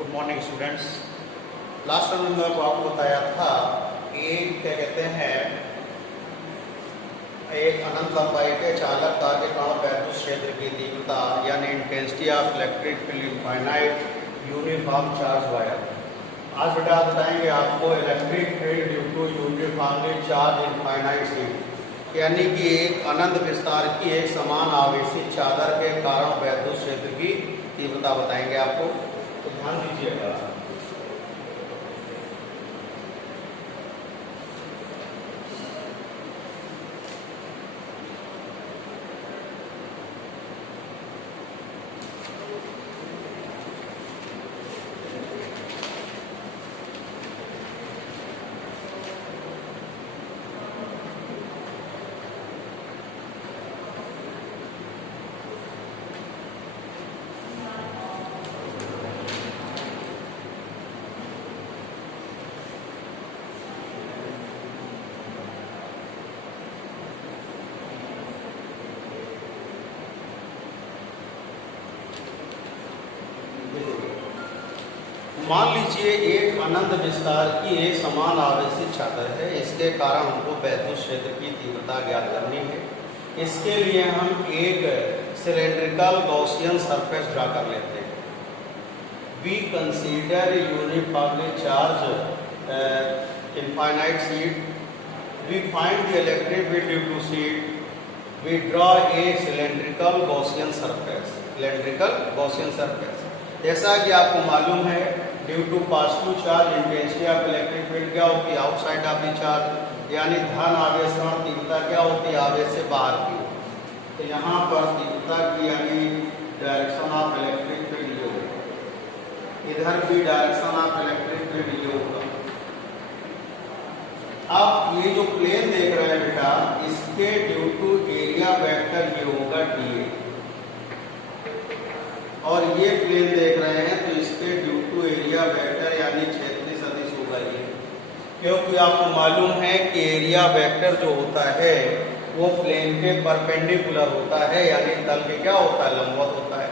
Good morning students. Last time मैंने आपको बताया था एक क्या कहते हैं एक अनंत लंबाई के चालक तार के कारण वैद्युत क्षेत्र की तीव्रता यानी intensity of electric field infinite uniform charge wire. आज बेटा आप बताएंगे आपको electric field due to uniformly charge infinite sheet, यानी कि एक अनंत विस्तार की एक समान आवेशित चादर के कारण वैद्युत क्षेत्र की तीव्रता बताएंगे आपको, तो ध्यान दीजिएगा। मान लीजिए एक अनंत विस्तार की एक समान आवेशित चादर है, इसके कारण हमको वैद्युत क्षेत्र की तीव्रता ज्ञात करनी है। इसके लिए हम एक सिलेंड्रिकल गॉसियन सरफेस ड्रा कर लेते हैं। We consider uniformly charge infinite sheet, we find the electric field due to sheet, we draw a cylindrical Gaussian surface. Cylindrical Gaussian surface, जैसा कि आपको मालूम है, due to positive charge intensity of electric field क्या होती है, outside of the charge, यानी धन आवेश तीव्रता क्या होती है, आवेश से बाहर की। तो यहाँ पर तीव्रता की यानी डायरेक्शन ऑफ इलेक्ट्रिक फील्ड ये होगा, इधर भी डायरेक्शन ऑफ इलेक्ट्रिक फील्ड ये होगा। अब ये जो प्लेन देख रहे हैं बेटा, इसके ड्यू टू एरिया वेक्टर ये होगा डीए, और ये प्लेन देख रहे हैं तो इसके ड्यू टू एरिया वेक्टर यानी क्षेत्रीय सदिश होगा ये, क्योंकि आपको मालूम है कि एरिया वेक्टर जो होता है वो प्लेन के परपेंडिकुलर होता है, यानी तल के क्या होता है, लंबवत होता है।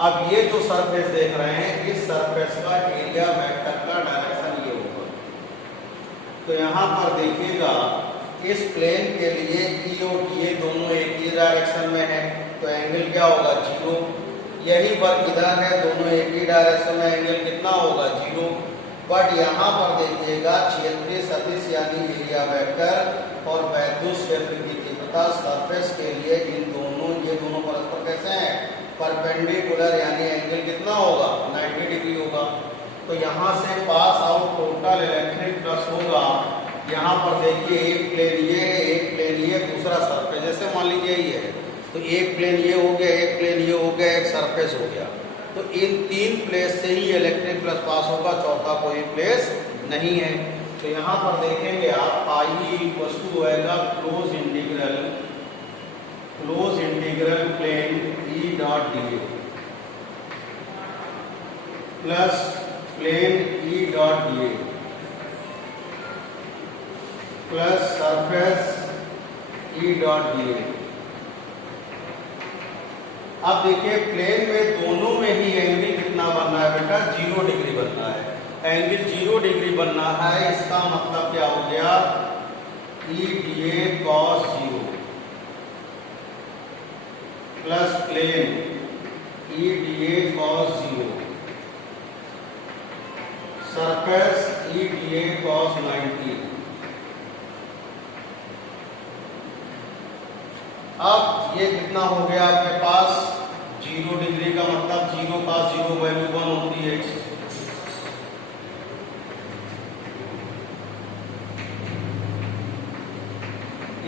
अब ये जो सरफेस देख रहे हैं, इस सरफेस का एरिया वेक्टर का डायरेक्शन ये होगा। तो यहाँ पर देखिएगा, इस प्लेन के लिए ई और डी दोनों एक ही डायरेक्शन में है, तो एंगल क्या होगा, 0। यही वर्ग इधर है, दोनों एक ही डायरेक्शन में, एंगल कितना होगा, 0। बट यहाँ पर देखिएगा क्षेत्रीय सदिश यानी एरिया वेक्टर और वैद्युत क्षेत्र की तीव्रता सरफेस के लिए इन दोनों, ये दोनों परस्पर कैसे हैं, परपेंडिकुलर, यानी एंगल कितना होगा, 90 डिग्री होगा। तो यहाँ से pass out total electric flux होगा। यहाँ पर देखिए एक प्लेन ये है, एक प्लेन ये, दूसरा सरफेस, जैसे मान लीजिए ये है, तो एक प्लेन ये हो गया, एक प्लेन ये हो गया, एक सरफेस हो गया। तो इन तीन प्लेस से ही इलेक्ट्रिक फ्लक्स पास होगा, चौथा कोई प्लेस नहीं है। तो यहाँ पर देखेंगे आप, आई इक्वल टू होएगा close integral plane E dot D plus plane E dot D plus surface E dot D. अब देखिए प्लेन में दोनों में ही एंगल कितना बनना है बेटा, 0 डिग्री बनना है। एंगल 0 डिग्री बनना है, इसका मतलब क्या हो गया, E D A cos 0 plus plane E D A cos 0 surface E D A cos 90। अब ये कितना हो गया आपके पास, 0 डिग्री का मतलब 0 का 0 वैल्यू 1 होती है।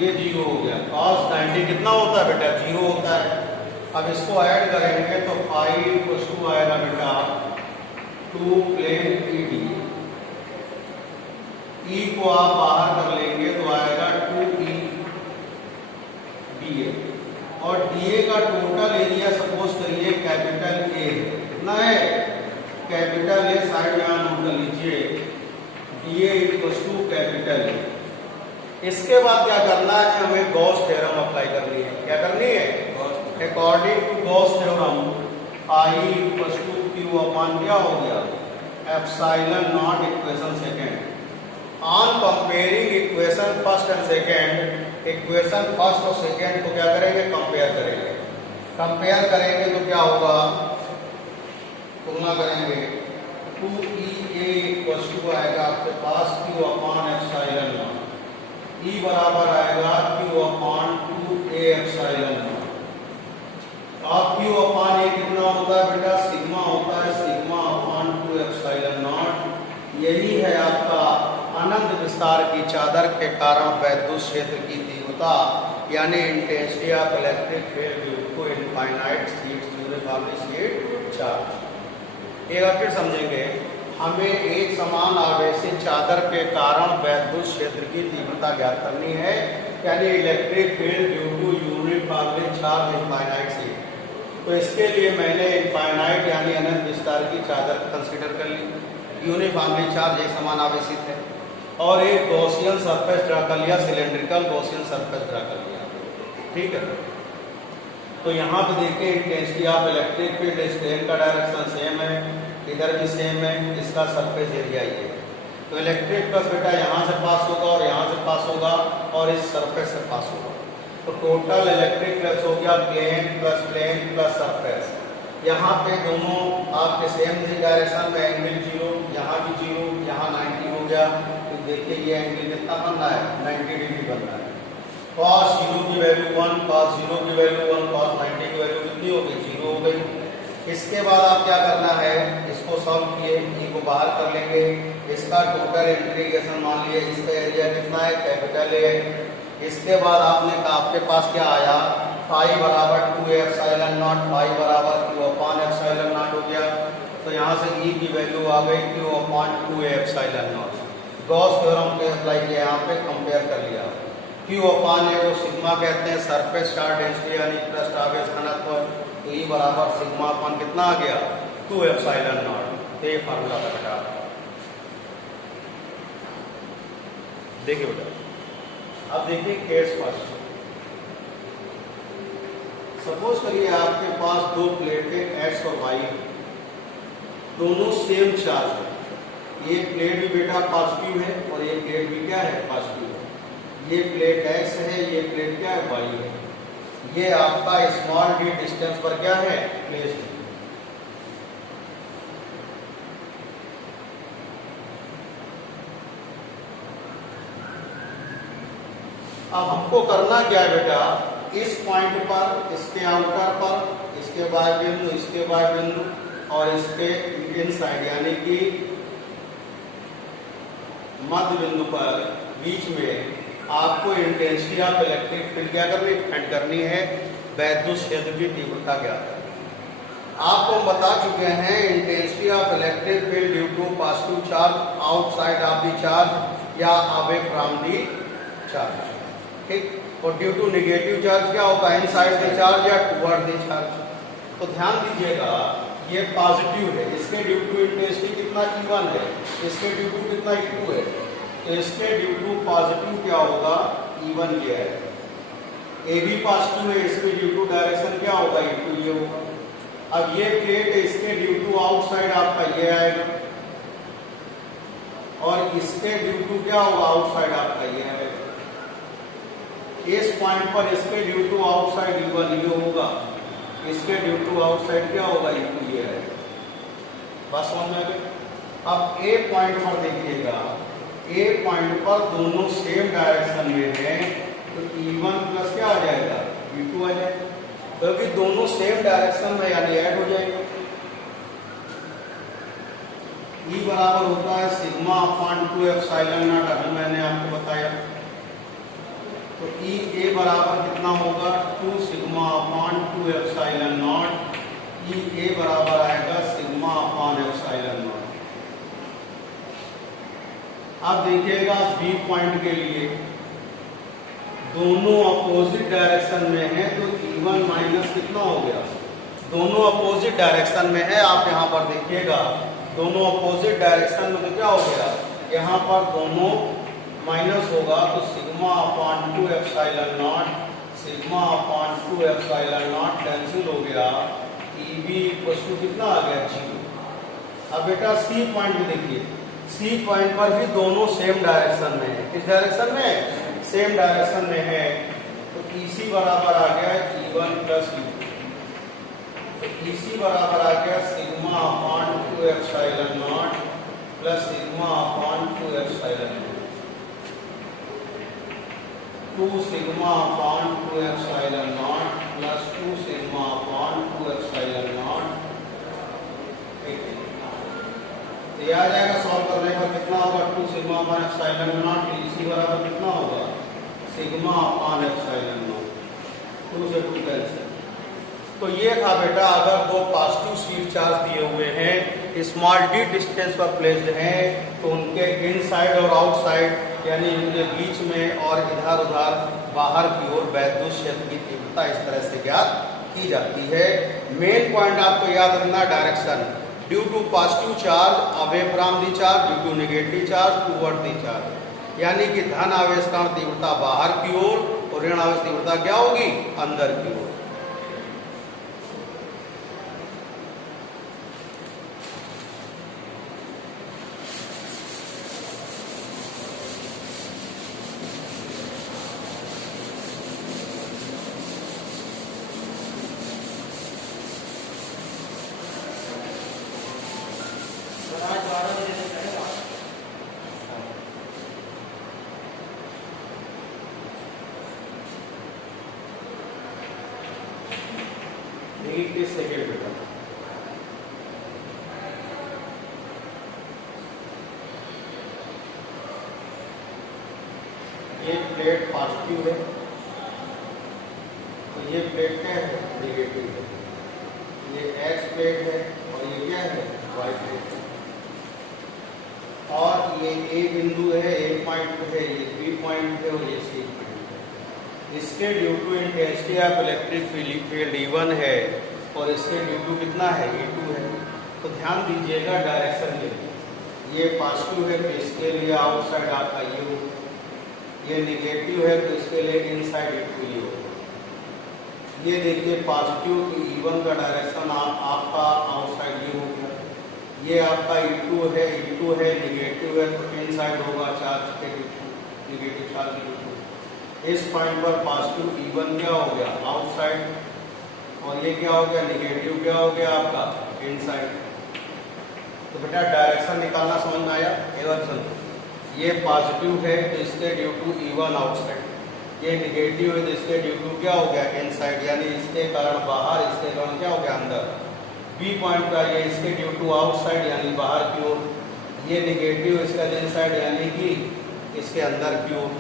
ये 0 हो गया। cos 90 कितना होता है बेटा, 0 होता है। अब इसको ऐड करेंगे तो फाई इक्वल टू आएगा बेटा 2 प्लेन ई डी, ई को आप बाहर कर लेंगे तो आएगा 2e डी ए, और डी ए का टोटल एरिया सपोज करिए कैपिटल ए कितना है, कैपिटल ए, साइड में आप नोट कर लीजिए, D A equal to capital A. इसके बाद क्या करना है, हमें गॉस थ्योरम अप्लाई करनी है। क्या करनी है, according to Gauss theorem I equal to Q upon क्या हो गया epsilon not equation second. On comparing equation first and second, equation first और सेकेंड को क्या करेंगे, कंपेयर करेंगे। कंपेयर करेंगे तो क्या होगा, तुलना करेंगे। 2EA इक्वल टू आएगा आपके पास Q upon epsilon not, E बराबर आएगा Q upon 2A epsilon not. अब Q अपॉन A कितना होता है बेटा, सिग्मा होता है, सिग्मा अपॉन 2 एप्सिलॉन नॉट। यही है आपका अनंत विस्तार की चादर के कारण वैद्युत क्षेत्र की तीव्रता, यानी intensity of electric field due to infinite sheets uniformly sheet charge. एक बार फिर समझेंगे, हमें एक समान आवेशित चादर के कारण वैद्युत क्षेत्र की तीव्रता ज्ञात करनी है, यानी electric field due to uniformly charge infinite sheet. तो इसके लिए मैंने इनफाइनाइट यानी अनंत विस्तार की चादर कंसीडर कर ली। यूनिफॉर्मली चार्ज एक समान आवेशित है, और एक गॉसियन सरफेस ड्रा कर लिया, सिलेंड्रिकल गॉसियन सरफेस ड्रा कर लिया। ठीक है, तो यहाँ पे देखिए intensity of electric field, strain का डायरेक्शन सेम है, इधर भी सेम है, इसका सरफेस एरिया ये है। तो इलेक्ट्रिक प्लस बेटा यहाँ से पास होगा और यहाँ से पास होगा और इस सरफेस से पास होगा। तो टोटल इलेक्ट्रिक फ्लक्स हो गया प्लेन प्लस सरफेस। यहाँ पे दोनों आपके सेम डायरेक्शन में एंगल जीरो, यहाँ भी जीरो, यहाँ 90 हो गया। तो देखिए ये एंगल कितना बन रहा है, 90 डिग्री बन रहा है। cos 0 की वैल्यू 1, cos 0 की वैल्यू 1, cos 90 की वैल्यू कितनी हो गई, 0 हो गई। इसके बाद आप क्या करना है, इसको सॉल्व किए, ई को बाहर कर लेंगे, इसका टोटल इंटीग्रेशन मान लिए, इसका एरिया कितना है, कैपिटल ए। इसके बाद आपके पास क्या आया, फाई बराबर 2 एप्सिलॉन नॉट, फाई बराबर Q अपॉन एप्सिलॉन नॉट हो गया। तो यहाँ से E की वैल्यू आ गई Q upon 2 epsilon not. Gauss theorem पे अप्लाई किया, यहाँ पे कंपेयर कर लिया। Q अपॉन ए को सिग्मा कहते हैं, सरफेस चार्ज डेंसिटी यानी पृष्ठ आवेश घनत्व। तो E बराबर सिग्मा अपॉन कितना आ गया, 2 एप्सिलॉन नॉट। ये फार्मूला था बेटा। देखिए बेटा, अब देखिए केस फर्स्ट। सपोज करिए आपके पास दो प्लेटें X और Y, दोनों सेम चार्ज है। ये प्लेट भी बेटा पॉजिटिव है और ये प्लेट भी क्या है, पॉजिटिव है। ये प्लेट X है, ये प्लेट क्या है, Y है। ये आपका स्मॉल d डिस्टेंस पर क्या है, प्लेस है। अब हमको करना क्या है बेटा, इस पॉइंट पर, इसके आउटर पर, इसके वाय बिंदु, इसके वाय बिंदु और इसके इनसाइड यानी कि मध्य बिंदु पर बीच में आपको इंटेंसिटी ऑफ इलेक्ट्रिक फील्ड क्या करनी, फाइंड करनी है, वैद्युत क्षेत्र की तीव्रता ज्ञात करनी। आपको हम बता चुके हैं intensity of electric field due to positive charge outside of the charge या अवे फ्रॉम द चार्ज। ठीक, और ड्यू टू नेगेटिव चार्ज क्या होता है, इनसाइड द चार्ज या टुवर्ड द चार्ज। तो ध्यान दीजिएगा, ये पॉजिटिव है, इसके ड्यू टू इंटेंसिटी कितना E1 है, इसके ड्यू टू कितना E2 है। तो इसके ड्यू टू पॉजिटिव क्या होगा, E1 ये है। ए भी पॉजिटिव है, इसके ड्यू टू डायरेक्शन क्या होगा, E2 ये होगा। अब ये प्लेट है, इसके ड्यू टू आउटसाइड आपका ये आएगा और इसके ड्यू टू क्या होगा, आउटसाइड आपका ये आएगा। इस पॉइंट पर इसके ड्यू टू आउटसाइड E1 ये होगा, इसके ड्यू टू आउटसाइड क्या होगा, E2 ये है। बस समझ में आ गया। अब ए पॉइंट पर देखिएगा, ए पॉइंट पर दोनों सेम डायरेक्शन में है, तो E1 प्लस क्या आ जाएगा, E2 आ जाएगा, क्योंकि दोनों सेम डायरेक्शन में यानी ऐड हो जाएगा। E बराबर होता है सिग्मा अपॉन 2 एप्सिलॉन नॉट, अभी मैंने आपको बताया। तो E A बराबर कितना होगा, 2 sigma upon 2 epsilon not. E A बराबर आएगा सिग्मा अपॉन एप्सिलॉन नॉट। अब देखिएगा बी पॉइंट के लिए दोनों अपोजिट डायरेक्शन में है, तो E1 माइनस कितना हो गया, दोनों अपोजिट डायरेक्शन में है। आप यहाँ पर देखिएगा दोनों अपोजिट डायरेक्शन में तो क्या हो गया, यहाँ पर दोनों माइनस होगा, तो sigma upon 2 epsilon not, sigma upon 2 epsilon not cancel हो गया। EB इक्वल टू कितना आ गया, 0। अब बेटा सी पॉइंट भी देखिए, सी पॉइंट पर भी दोनों सेम डायरेक्शन में है। किस डायरेक्शन में है? सेम डायरेक्शन में है। तो EC बराबर आ गया E1 प्लस U2। तो EC बराबर आ गया sigma upon 2 epsilon not plus sigma upon 2 epsilon not, 2 sigma upon 2 epsilon not plus 2 sigma upon 2 epsilon not. तो ये आ जाएगा सॉल्व करने पर कितना होगा? 2 sigma upon epsilon not. EC बराबर कितना होगा? सिग्मा अपॉन एप्सिलॉन नॉट, 2 से 2 कैंसिल। तो ये था बेटा, अगर दो पॉजिटिव स्वीप चार्ज दिए हुए हैं, स्मॉल d डिस्टेंस पर प्लेस्ड हैं, तो उनके इनसाइड और आउटसाइड यानी उनके बीच में और इधर उधर बाहर की ओर वैद्युत क्षेत्र की तीव्रता इस तरह से ज्ञात की जाती है। मेन पॉइंट आपको याद रखना, direction due to positive charge away from the charge, due to negative charge toward the charge, यानी कि धन आवेश का तीव्रता बाहर की ओर और ऋण आवेश तीव्रता क्या होगी? अंदर की ओर। सेकेंड बेटा, ये प्लेट पॉजिटिव है, तो ये प्लेट क्या है? नेगेटिव है। ये X प्लेट है और ये क्या है? Y प्लेट है। और ये A बिंदु है, A पॉइंट है, ये B पॉइंट है और ये C पॉइंट है। इसके due to intensity of electric field E1 है और इसके ड्यू टू कितना है? E2 है। तो ध्यान दीजिएगा डायरेक्शन में, ये पॉजिटिव है तो इसके लिए आउटसाइड आपका ये हो, ये नेगेटिव है तो इसके लिए इनसाइड E2 ये हो। ये देखिए पॉजिटिव तो E1 का डायरेक्शन आपका आउटसाइड ये हो गया, ये आपका E2 है, E2 है नेगेटिव है तो इनसाइड होगा चार्ज के नेगेटिव चार्ज E2। इस पॉइंट पर पॉजिटिव E1 क्या हो गया? आउटसाइड, और ये क्या हो गया? नेगेटिव क्या हो गया आपका? इनसाइड। तो बेटा डायरेक्शन निकालना समझ में आया? डायरेक्शन ये पॉजिटिव है तो इसके ड्यू टू E1 आउटसाइड, ये नेगेटिव है तो इसके ड्यू टू क्या हो गया? इनसाइड, यानी इसके कारण बाहर, इसके कारण क्या हो गया? अंदर। बी पॉइंट पर ये इसके ड्यू टू आउटसाइड यानी बाहर की ओर, ये नेगेटिव इसका इनसाइड यानी कि इसके अंदर की ओर।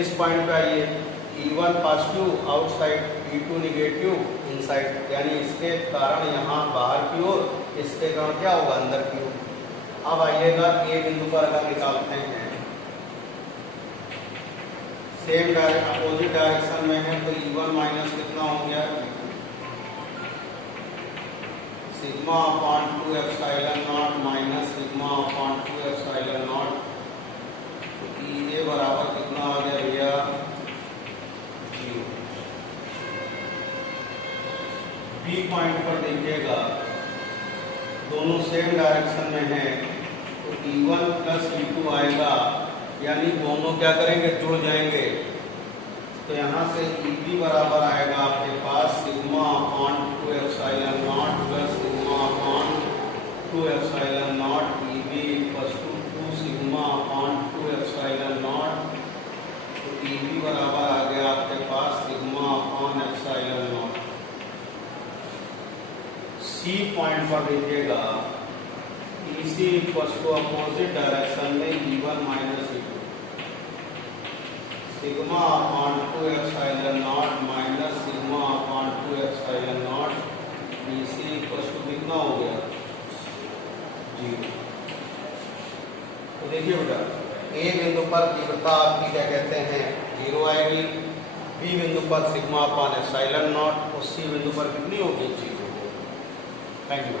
इस पॉइंट पर ये E1 positive outside, E2 negative inside, यानी इसके कारण यहाँ बाहर की ओर, इसके कारण क्या होगा? अंदर की ओर। अब आइएगा ए बिंदु पर अगर निकालते हैं, सेम अपोजिट डायरेक्शन में है तो E1 माइनस कितना हो गया? Sigma upon 2 epsilon not minus sigma upon 2 epsilon not. तो EA बराबर कितना हो गया भैया? 0। बी पॉइंट पर देखिएगा दोनों सेम डायरेक्शन में है तो E1 प्लस E2 आएगा, यानी दोनों क्या करेंगे? जुड़ जाएंगे। तो यहाँ से EB बराबर आएगा आपके पास sigma upon 2 epsilon not plus sigma upon 2 epsilon not. EB equals to 2 sigma upon 2 epsilon not. तो EB बराबर आ गया आपके पास sigma upon epsilon not. C point पर देखिएगा EC equals to opposite direction में E1 minus E2, sigma upon 2 epsilon not minus sigma upon 2 epsilon not. EC equals to कितना हो गया? 0। तो देखिए बेटा, ए बिंदु पर तीव्रता आपकी क्या कहते हैं? 0 आएगी। बी बिंदु पर सिग्मा अपॉन एप्सिलॉन नॉट और सी बिंदु पर कितनी होगी? 0। Thank you.